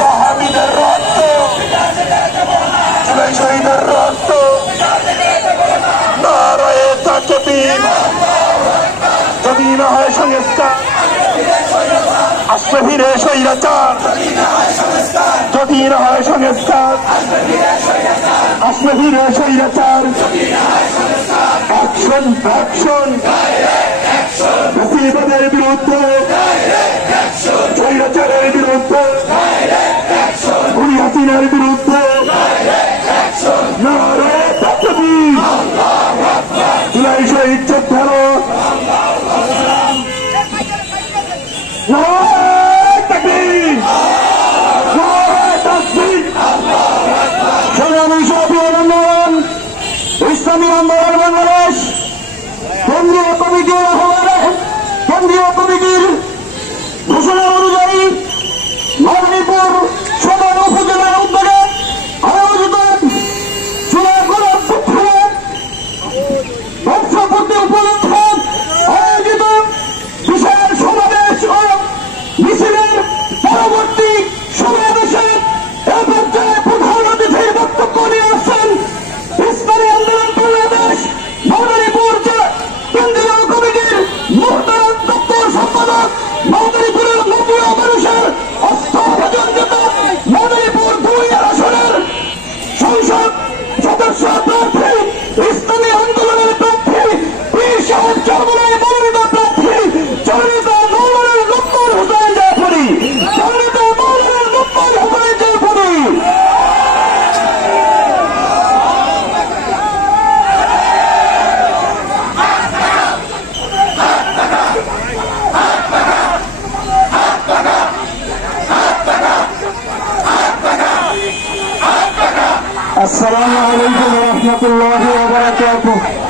বাহাবিদের রক্ত, শহীদের রক্ত, নারায়ে তাকবীর। যদি না হয় সংস্কার, আসবে ফিরে স্বৈরাচার। যদি না হয় সংস্কার, আসবে ফিরে স্বৈরাচার। অ্যাকশন অ্যাকশন ফ্যাসিবাদের বিরুদ্ধে, স্বৈরাচারের বিরুদ্ধে, খুনি হাসিনার বিরুদ্ধে নারায়ে তাকবীর। জুলাই শহীদ যোদ্ধারা নারায়ে তাকবীর, নারায়ে তাকবীর। সংগ্রামী সাথীরা, ইসলামী আন্দোলন বাংলাদেশ কেন্দ্রীয় কমিটির আহ্বানে, কেন্দ্রীয় কমিটির ঘোষণা অনুযায়ী মাদারীপুর সদর উপজেলার উদ্যোগে আয়োজিত জুলাই গণঅভ্যুত্থানের বর্ষপূর্তি উপলক্ষে আয়োজিত বিশাল সমাবেশ ও মিছিলের পরবর্তী সমাবেশে এ পর্যায়ে প্রধান অতিথির বক্তব্য নিয়ে আসছেন ইসলামী আন্দোলন বাংলাদেশ মাদারীপুর কেন্দ্রীয় কমিটির মোহতারাম দপ্তর সম্পাদক, মাদারীপুরের মতীয় মানুষের অস্ত্রভাজন নেতা, মাদারীপুর 2 আসনের সংসদ সদস্য প্রার্থী, ইসলামী আন্দোলনের প্রার্থী, পীর সাহেব চরমনায় মনোনীত প্রার্থী জননেতা মৌলানা লুৎফর হোসেন জাফরি, জননেতা মৌলানা লুৎফর হোসেন জাফরি। আসসালামু আলাইকুম ওয়া রাহমাতুল্লাহি ওয়া বারাকাতুহু।